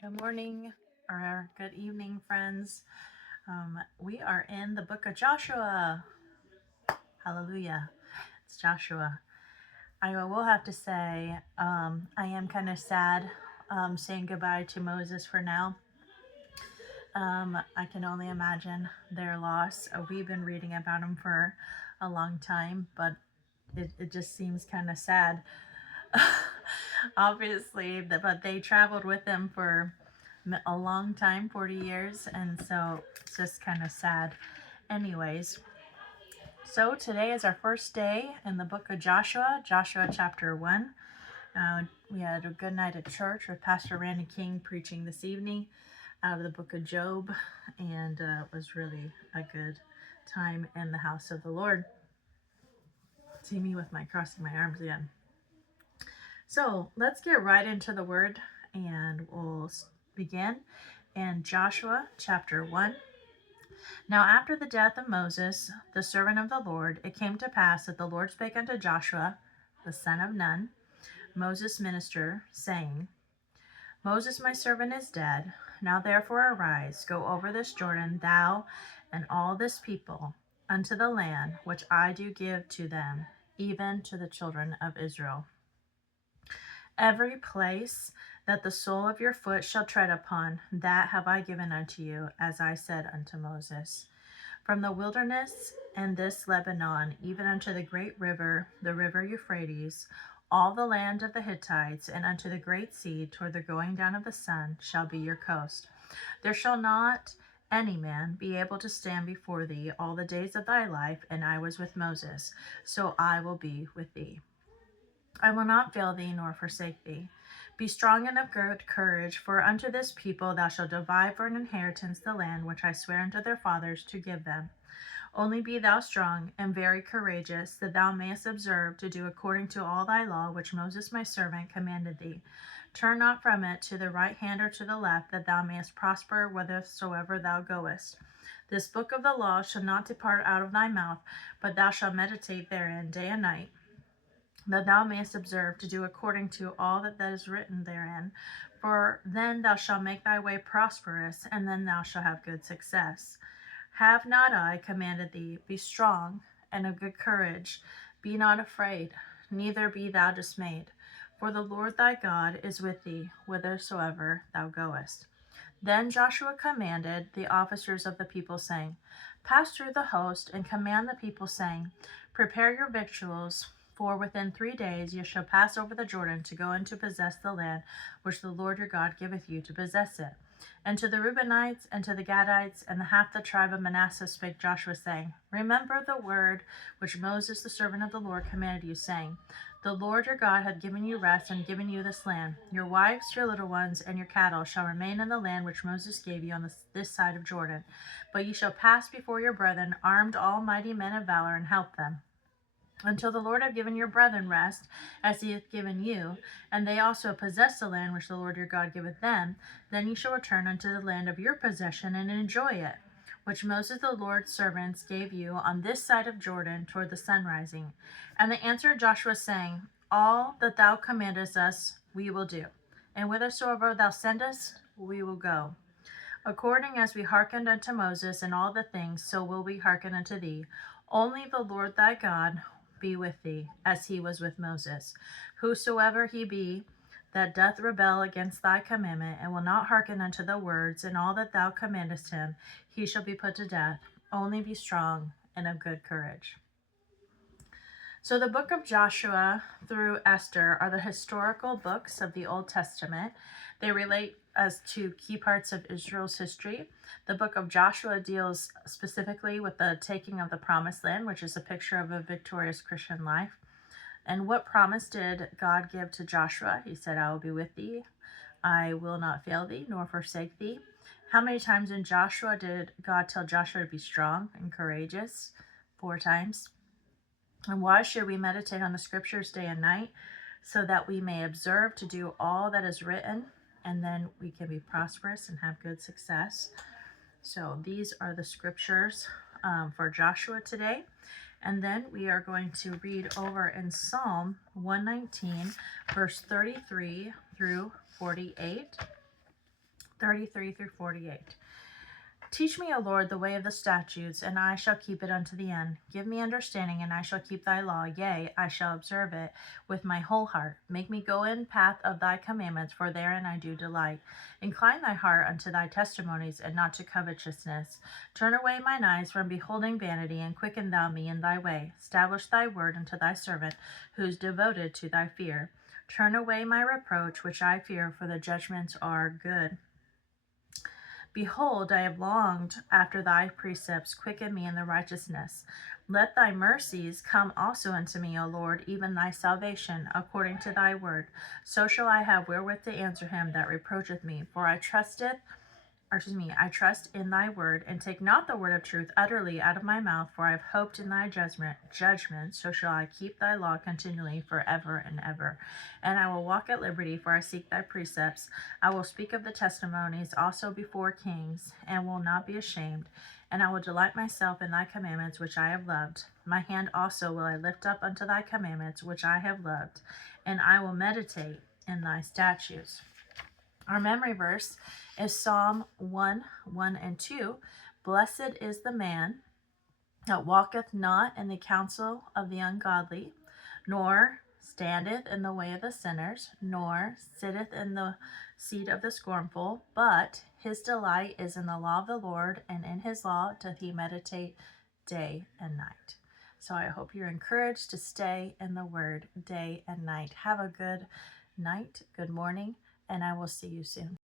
Good morning or good evening, friends. We are in the book of Joshua. Hallelujah. It's Joshua. I will have to say, I am kind of sad saying goodbye to Moses for now. I can only imagine their loss. We've been reading about him for a long time, but it just seems kind of sad. Obviously, but they traveled with him for a long time, 40 years, and so it's just kind of sad. Anyways, so today is our first day in the book of Joshua, Joshua chapter 1. We had a good night at church with Pastor Randy King preaching this evening out of the book of Job, and it was really a good time in the house of the Lord. See me with my crossing my arms again. So let's get right into the word, and we'll begin in Joshua chapter 1. Now after the death of Moses, the servant of the Lord, it came to pass that the Lord spake unto Joshua, the son of Nun, Moses' minister, saying, Moses my servant is dead. Now therefore arise, go over this Jordan, thou and all this people, unto the land which I do give to them, even to the children of Israel. Every place that the sole of your foot shall tread upon, that have I given unto you, as I said unto Moses. From the wilderness and this Lebanon, even unto the great river, the river Euphrates, all the land of the Hittites, and unto the great sea, toward the going down of the sun, shall be your coast. There shall not any man be able to stand before thee all the days of thy life, and I was with Moses, so I will be with thee. I will not fail thee nor forsake thee. Be strong and of good courage, for unto this people thou shalt divide for an inheritance the land which I swear unto their fathers to give them. Only be thou strong and very courageous, that thou mayest observe to do according to all thy law which Moses my servant commanded thee. Turn not from it to the right hand or to the left, that thou mayest prosper whithersoever thou goest. This book of the law shall not depart out of thy mouth, but thou shalt meditate therein day and night, that thou mayest observe to do according to all that is written therein. For then thou shalt make thy way prosperous, and then thou shalt have good success. Have not I commanded thee? Be strong and of good courage. Be not afraid, neither be thou dismayed. For the Lord thy God is with thee, whithersoever thou goest. Then Joshua commanded the officers of the people, saying, Pass through the host, and command the people, saying, Prepare your victuals, for within 3 days ye shall pass over the Jordan to go in to possess the land which the Lord your God giveth you to possess it. And to the Reubenites, and to the Gadites, and the half the tribe of Manasseh spake Joshua, saying, Remember the word which Moses the servant of the Lord commanded you, saying, The Lord your God hath given you rest, and given you this land. Your wives, your little ones, and your cattle shall remain in the land which Moses gave you on this side of Jordan. But ye shall pass before your brethren, armed all mighty men of valor, and help them, until the Lord have given your brethren rest, as he hath given you, and they also possess the land which the Lord your God giveth them. Then ye shall return unto the land of your possession, and enjoy it, which Moses the Lord's servants gave you on this side of Jordan toward the sun rising. And they answered Joshua, saying, All that thou commandest us we will do, and whithersoever thou sendest we will go. According as we hearkened unto Moses in all the things, so will we hearken unto thee. Only the Lord thy God be with thee, as he was with Moses. Whosoever he be that doth rebel against thy commandment, and will not hearken unto the words and all that thou commandest him, he shall be put to death. Only be strong and of good courage. So the book of Joshua through Esther are the historical books of the Old Testament. They relate as to key parts of Israel's history. The book of Joshua deals specifically with the taking of the promised land, which is a picture of a victorious Christian life. And what promise did God give to Joshua? He said, I will be with thee. I will not fail thee, nor forsake thee. How many times in Joshua did God tell Joshua to be strong and courageous? 4 times. And why should we meditate on the scriptures day and night? So that we may observe to do all that is written, and then we can be prosperous and have good success. So these are the scriptures for Joshua today. And then we are going to read over in Psalm 119, verse 33 through 48. 33 through 48. Teach me, O Lord, the way of the statutes, and I shall keep it unto the end. Give me understanding, and I shall keep thy law. Yea, I shall observe it with my whole heart. Make me go in path of thy commandments, for therein I do delight. Incline thy heart unto thy testimonies, and not to covetousness. Turn away mine eyes from beholding vanity, and quicken thou me in thy way. Establish thy word unto thy servant, who is devoted to thy fear. Turn away my reproach, which I fear, for the judgments are good. Behold, I have longed after thy precepts. Quicken me in the righteousness. Let thy mercies come also unto me, O Lord, even thy salvation, according to thy word. So shall I have wherewith to answer him that reproacheth me. For I trust in thy word, and take not the word of truth utterly out of my mouth, for I have hoped in thy judgment, so shall I keep thy law continually forever and ever. And I will walk at liberty, for I seek thy precepts. I will speak of the testimonies also before kings, and will not be ashamed. And I will delight myself in thy commandments, which I have loved. My hand also will I lift up unto thy commandments, which I have loved, and I will meditate in thy statutes. Our memory verse is Psalm 1, 1 and 2. Blessed is the man that walketh not in the counsel of the ungodly, nor standeth in the way of the sinners, nor sitteth in the seat of the scornful, but his delight is in the law of the Lord, and in his law doth he meditate day and night. So I hope you're encouraged to stay in the word day and night. Have a good night, good morning, and I will see you soon.